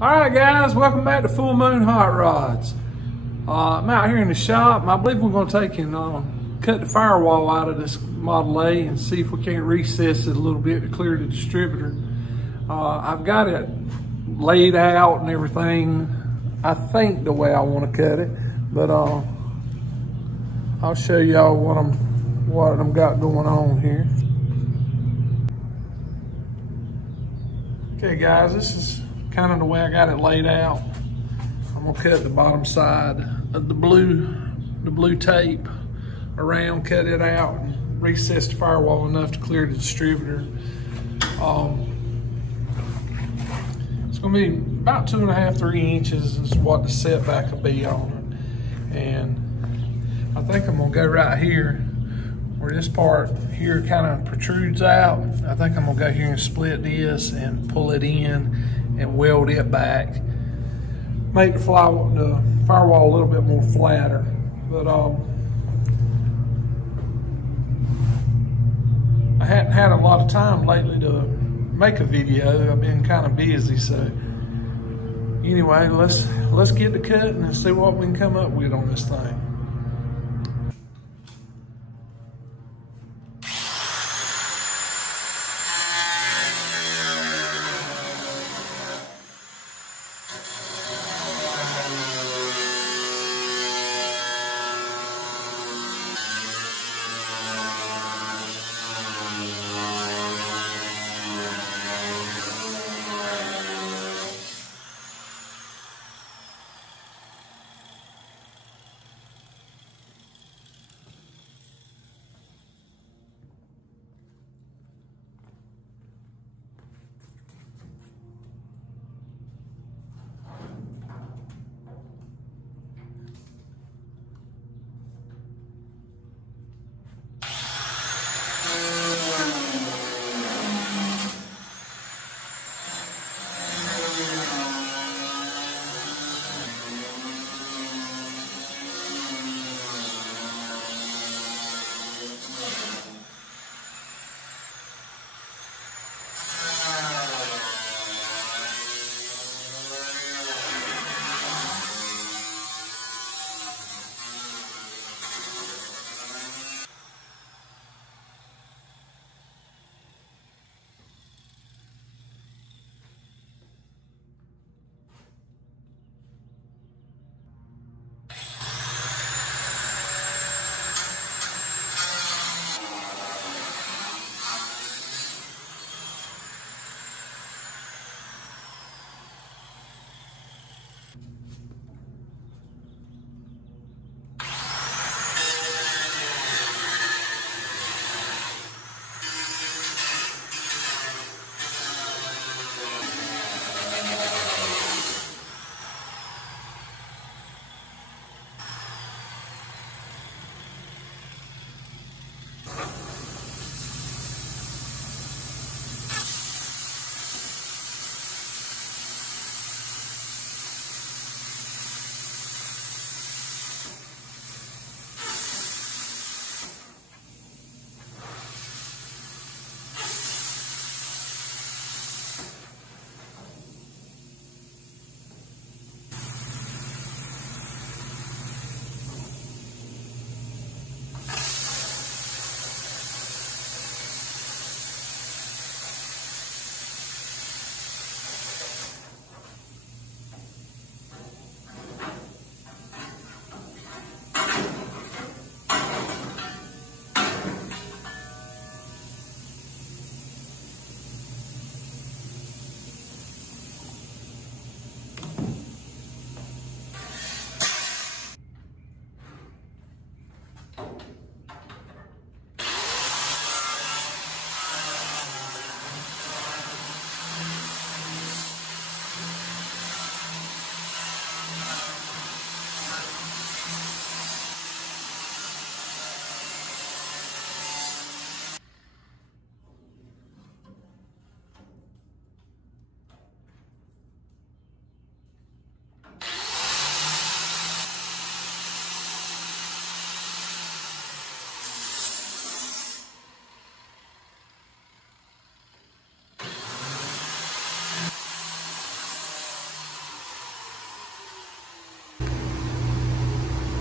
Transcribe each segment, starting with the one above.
Alright guys, welcome back to Full Moon Hot Rods. I'm out here in the shop and I believe we're going to take and cut the firewall out of this Model A and see if we can't recess it a little bit to clear the distributor. I've got it laid out and everything, I think the way I want to cut it, but I'll show y'all what I've got going on here. Okay guys, this is kind of the way I got it laid out. I'm gonna cut the bottom side of the blue tape around, cut it out, and recess the firewall enough to clear the distributor. It's gonna be about 2.5 to 3 inches is what the setback will be on it. And I think I'm gonna go right here where this part here kind of protrudes out. I think I'm gonna go here and split this and pull it in and weld it back. Make the firewall a little bit more flatter. But I hadn't had a lot of time lately to make a video. I've been kind of busy, so anyway, let's get to cutting and see what we can come up with on this thing.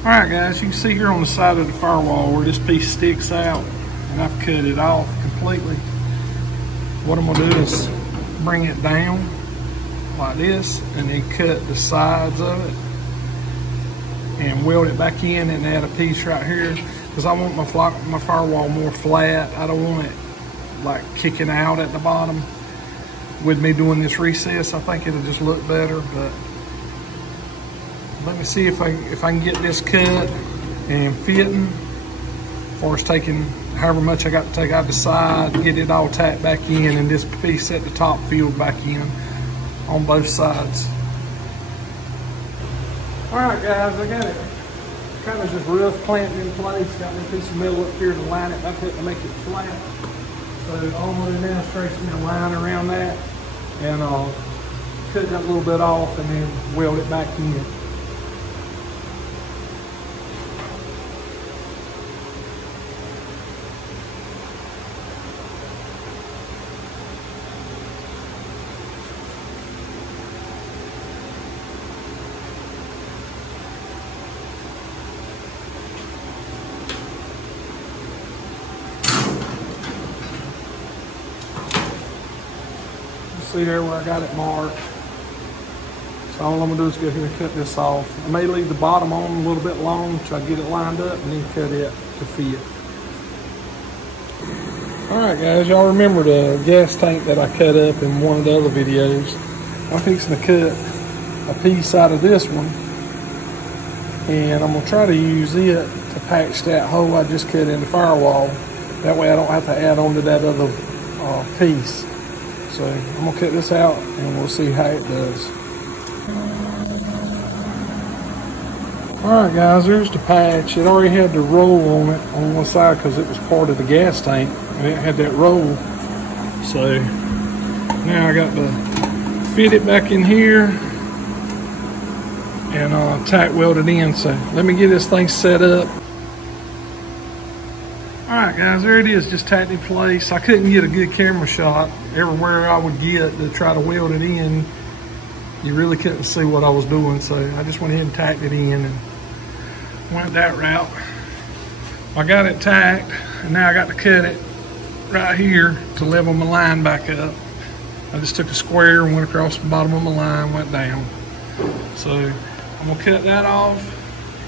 Alright guys, you can see here on the side of the firewall where this piece sticks out, and I've cut it off completely. What I'm going to do is bring it down like this and then cut the sides of it and weld it back in and add a piece right here, because I want my firewall more flat. I don't want it like kicking out at the bottom. With me doing this recess, I think it'll just look better, but let me see if I can get this cut and fitting, as far as taking however much I got to take out the side, get it all tacked back in, and this piece at the top filled back in on both sides. Alright guys, I got it kind of just rough clamped in place. Got me a piece of metal up here to line it back up to make it flat. So all I'm going to do now is trace me a line around that and cut that little bit off and then weld it back in. See there where I got it marked. So all I'm gonna do is go here and cut this off. I may leave the bottom on a little bit long, try to get it lined up, and then cut it to fit. Alright guys, y'all remember the gas tank that I cut up in one of the other videos? I'm fixing to cut a piece out of this one, and I'm gonna try to use it to patch that hole I just cut in the firewall. That way I don't have to add on to that other piece. So I'm gonna cut this out and we'll see how it does. Alright guys, there's the patch. It already had the roll on it on one side because it was part of the gas tank. And it had that roll. So now I got to fit it back in here and tack weld it in. So let me get this thing set up. Alright guys, there it is, just tacked in place. I couldn't get a good camera shot. Everywhere I would get to try to weld it in, you really couldn't see what I was doing. So I just went ahead and tacked it in and went that route. I got it tacked, and now I got to cut it right here to level my line back up. I just took a square and went across the bottom of my line, went down. So I'm gonna cut that off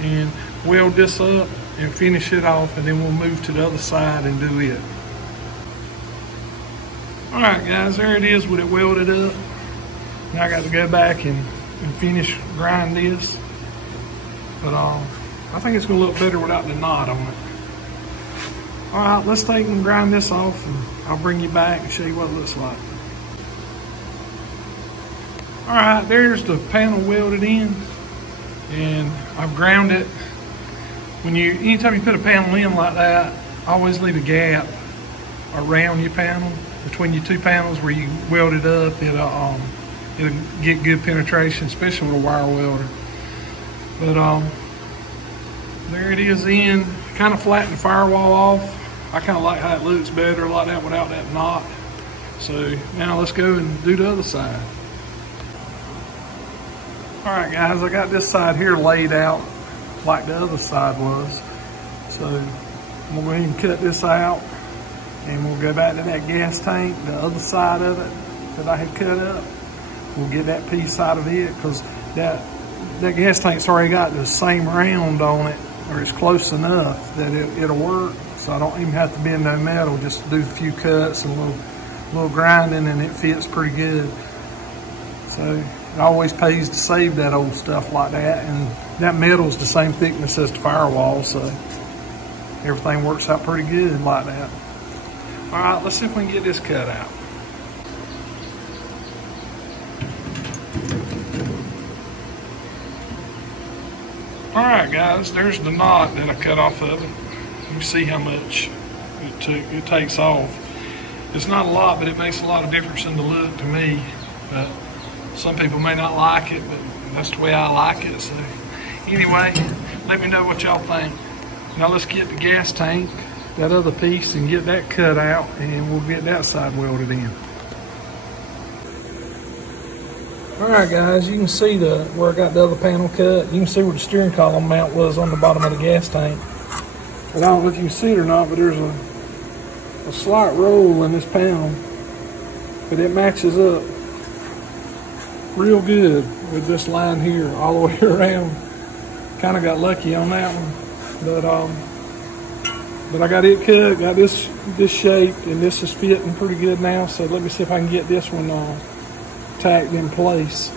and weld this up and finish it off, and then we'll move to the other side and do it. Alright guys, there it is with it welded up. Now I got to go back and finish grind this. But I think it's going to look better without the knot on it. Alright, let's take and grind this off, and I'll bring you back and show you what it looks like. Alright, there's the panel welded in, and I've ground it. Anytime you put a panel in like that, always leave a gap around your panel, between your two panels where you weld it up. It'll get good penetration, especially with a wire welder. But there it is in. Kind of flatten the firewall off. I kind of like how it looks better like that without that knot. So now let's go and do the other side. Alright guys, I got this side here laid out like the other side was. So I'm gonna go ahead and cut this out, and we'll go back to that gas tank, the other side of it that I had cut up. We'll get that piece out of it, because that gas tank's already got the same round on it, or it's close enough that it'll work. So I don't even have to bend no metal, just do a few cuts and a little grinding, and it fits pretty good. So it always pays to save that old stuff like that, and that metal's the same thickness as the firewall, so everything works out pretty good like that. All right, let's see if we can get this cut out. All right, guys, there's the knot that I cut off of it. You can see how much it takes off. It's not a lot, but it makes a lot of difference in the look to me. But some people may not like it, but that's the way I like it. So anyway, let me know what y'all think. Now let's get the gas tank, that other piece, and get that cut out, and we'll get that side welded in. Alright guys, you can see where I got the other panel cut. You can see where the steering column mount was on the bottom of the gas tank. But I don't know if you can see it or not, but there's a slight roll in this panel. But it matches up real good with this line here all the way around. Kind of got lucky on that one. But I got it cut, got this shaped, and this is fitting pretty good now. So let me see if I can get this one tacked in place.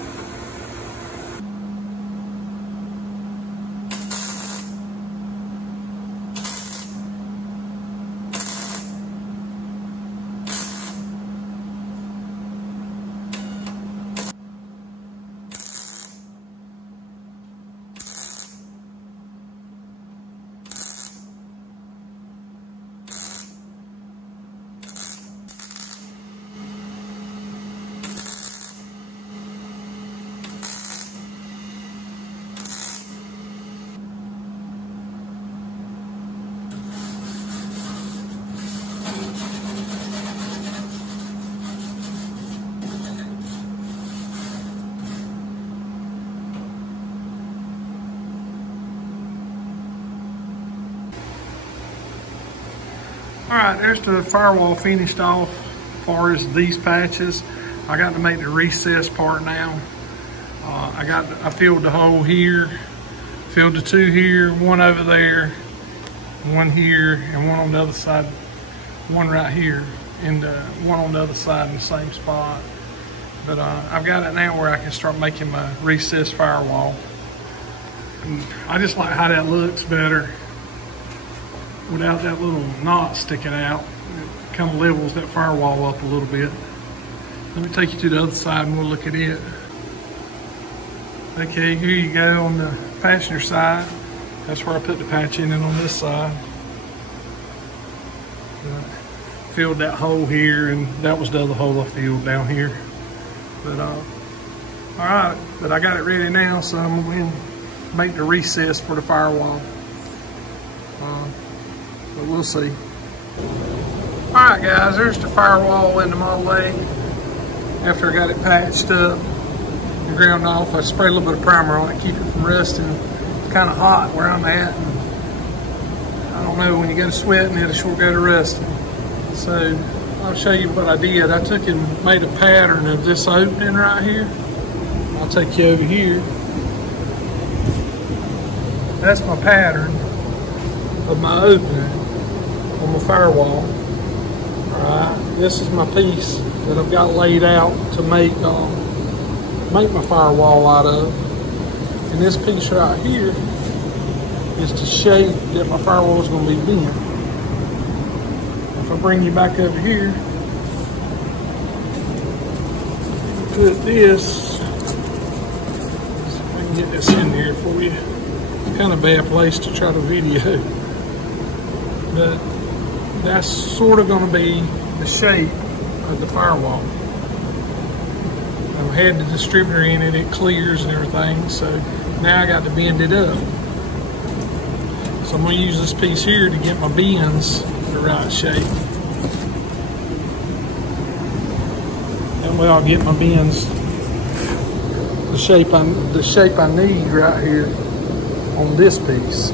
Alright, there's the firewall finished off as far as these patches. I got to make the recess part now. I filled the hole here, filled the two here, one over there, one here, and one on the other side, one right here, and one on the other side in the same spot. But I've got it now where I can start making my recess firewall. And I just like how that looks better without that little knot sticking out. It kind of levels that firewall up a little bit. Let me take you to the other side and we'll look at it. Okay, here you go on the passenger side. That's where I put the patch in, and on this side, filled that hole here, and that was the other hole I filled down here. But all right, but I got it ready now, so I'm going to make the recess for the firewall. But we'll see. Alright guys, there's the firewall in the Model A. After I got it patched up and ground off, I sprayed a little bit of primer on it, keep it from rusting. It's kind of hot where I'm at, and I don't know, when you go to sweating, it'll sure go to rusting. So I'll show you what I did. I took and made a pattern of this opening right here. I'll take you over here. That's my pattern of my opening on my firewall. Alright, this is my piece that I've got laid out to make my firewall out of. And this piece right here is the shape that my firewall is going to be bent. If I bring you back over here, put this, see if I can get this in here for you. It's kind of a bad place to try to video, but that's sort of going to be the shape of the firewall. I've had the distributor in it, it clears and everything, so now I got to bend it up. So I'm going to use this piece here to get my bends the right shape. That way I'll get my bends the shape I need right here on this piece.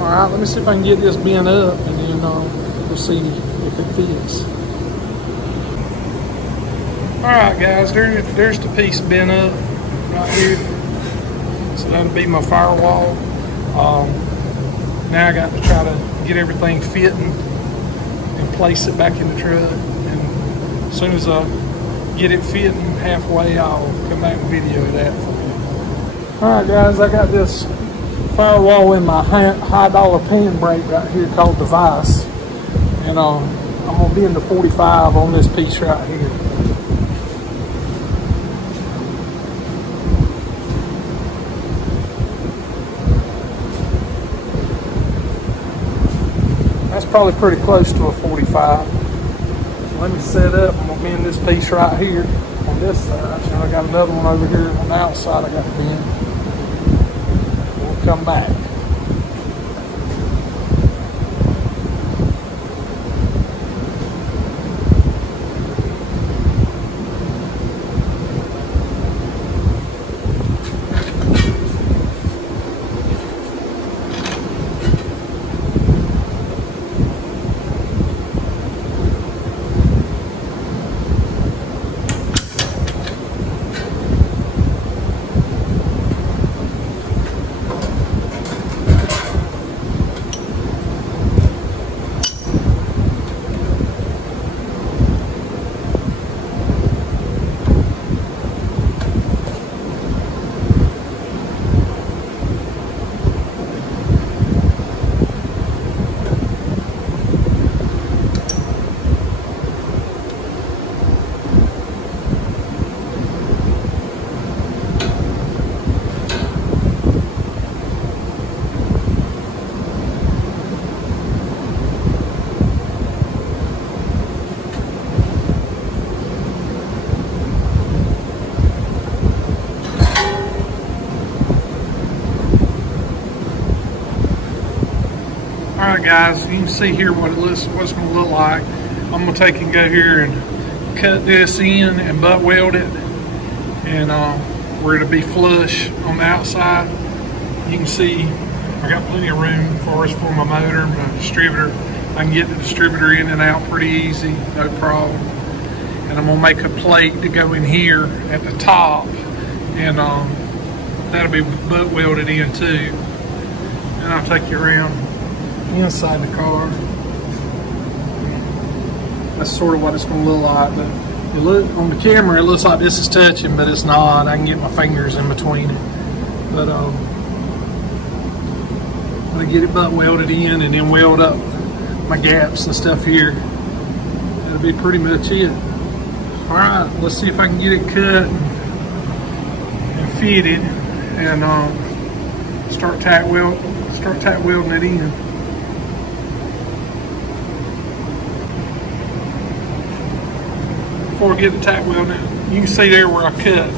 Alright, let me see if I can get this bent up, and then we'll see if it fits. Alright guys, there's the piece bent up right here. So that'll be my firewall. Now I got to try to get everything fitting and place it back in the truck. And as soon as I get it fitting halfway, I'll come back and video that for you. Alright guys, I got this firewall in my high dollar pan brake right here called the Vice, and I'm going to bend the 45 on this piece right here. That's probably pretty close to a 45. So let me set up. I'm going to bend this piece right here on this side, and I got another one over here on the outside I got to bend. Come back. Alright guys, you can see here what what's going to look like. I'm going to take and go here and cut this in and butt weld it, and where it'll be flush on the outside. You can see I got plenty of room for my motor, my distributor. I can get the distributor in and out pretty easy, no problem. And I'm going to make a plate to go in here at the top, and that'll be butt welded in too. And I'll take you around inside the car. That's sort of what it's going to look like. But it on the camera, it looks like this is touching, but it's not. I can get my fingers in between it. But I'm going to get it butt welded in and then weld up my gaps and stuff here. That'll be pretty much it. All right, let's see if I can get it cut and fitted, and start tack welding it in. Before I get the tack welding, you can see there where I cut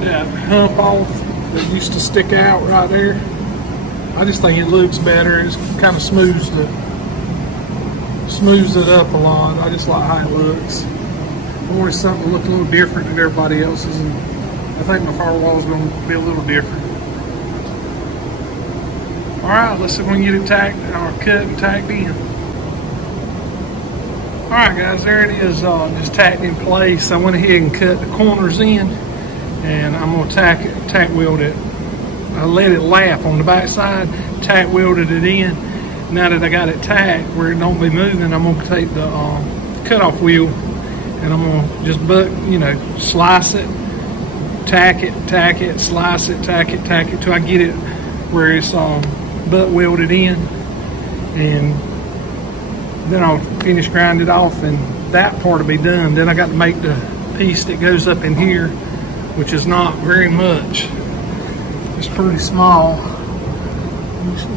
that hump off that used to stick out right there. I just think it looks better. It's kind of smooths it up a lot. I just like how it looks. I wanted something to look a little different than everybody else's, and I think my firewall is going to be a little different. All right, let's see if we can get it tacked or cut and tacked in. All right, guys, there it is, just tacked in place. I went ahead and cut the corners in, and I'm going to tack weld it. I let it lap on the back side, tack welded it in. Now that I got it tacked where it don't be moving, I'm going to take the cutoff wheel, and I'm going to just slice it, tack it, slice it, tack it till I get it where it's butt welded in, and then I'll finish grinding it off, and that part will be done. Then I got to make the piece that goes up in here, which is not very much. It's pretty small.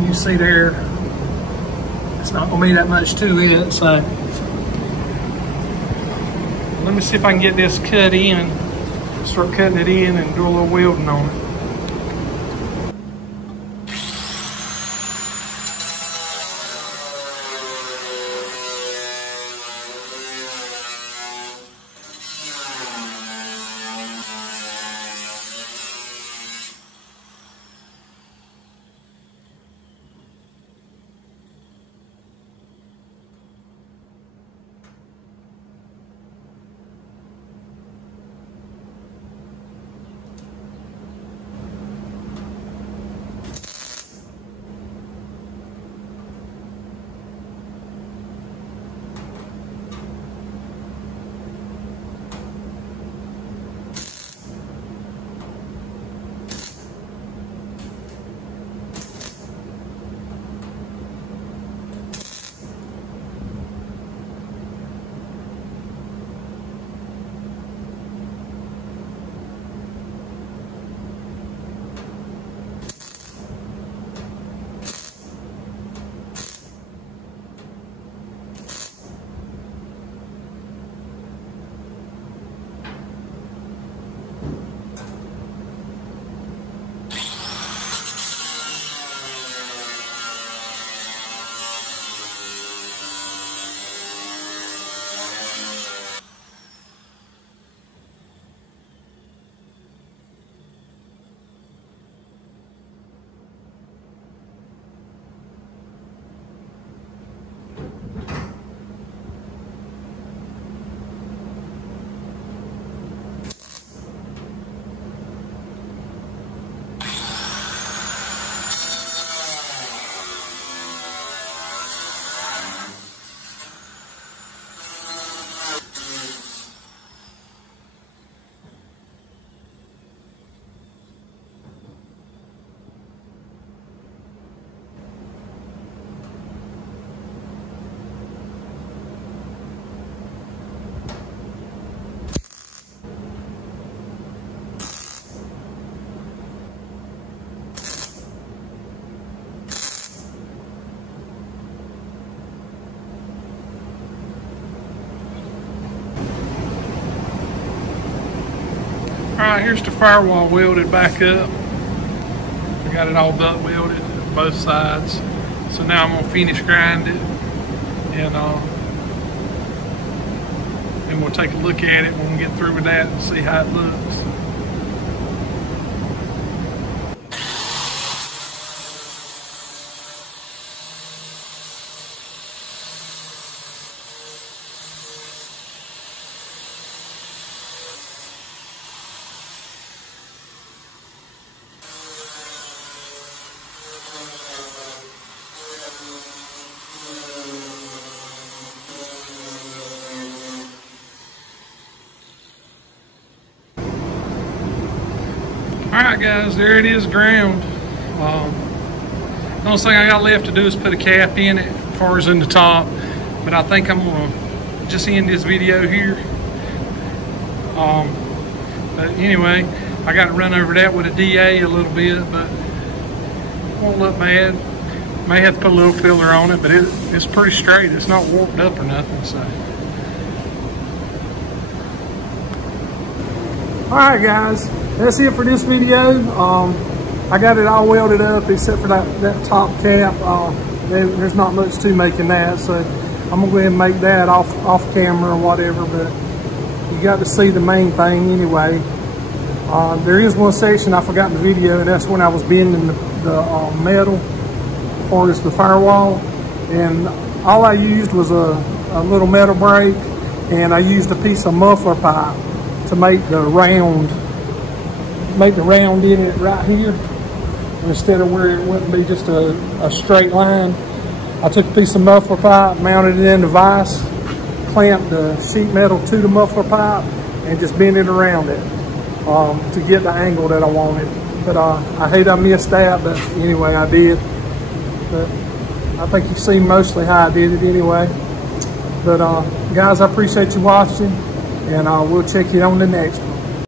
You see there, it's not going to be that much to it. So let me see if I can get this cut in, start cutting it in and do a little welding on it. Alright, here's the firewall welded back up. I got it all butt welded on both sides. So now I'm gonna finish grind it, and we'll take a look at it when we get through with that and see how it looks. Alright guys, there it is ground. The only thing I got left to do is put a cap in it as far as in the top, but I think I'm gonna just end this video here. But anyway, I got to run over that with a DA a little bit, but it won't look bad. May have to put a little filler on it, but it's pretty straight. It's not warped up or nothing. So, all right guys, that's it for this video. I got it all welded up except for that top cap. There's not much to making that, so I'm gonna go ahead and make that off camera or whatever, but you got to see the main thing anyway. There is one section I forgot in the video, and that's when I was bending the metal as far as the firewall, and all I used was a little metal brake, and I used a piece of muffler pipe to make the round in it right here, instead of where it wouldn't be just a straight line. I took a piece of muffler pipe, mounted it in the vise, clamped the sheet metal to the muffler pipe, and just bent it around it to get the angle that I wanted. But I hate I missed that, but anyway, I did. But I think you've seen mostly how I did it anyway. But guys, I appreciate you watching, and we'll check you on the next one.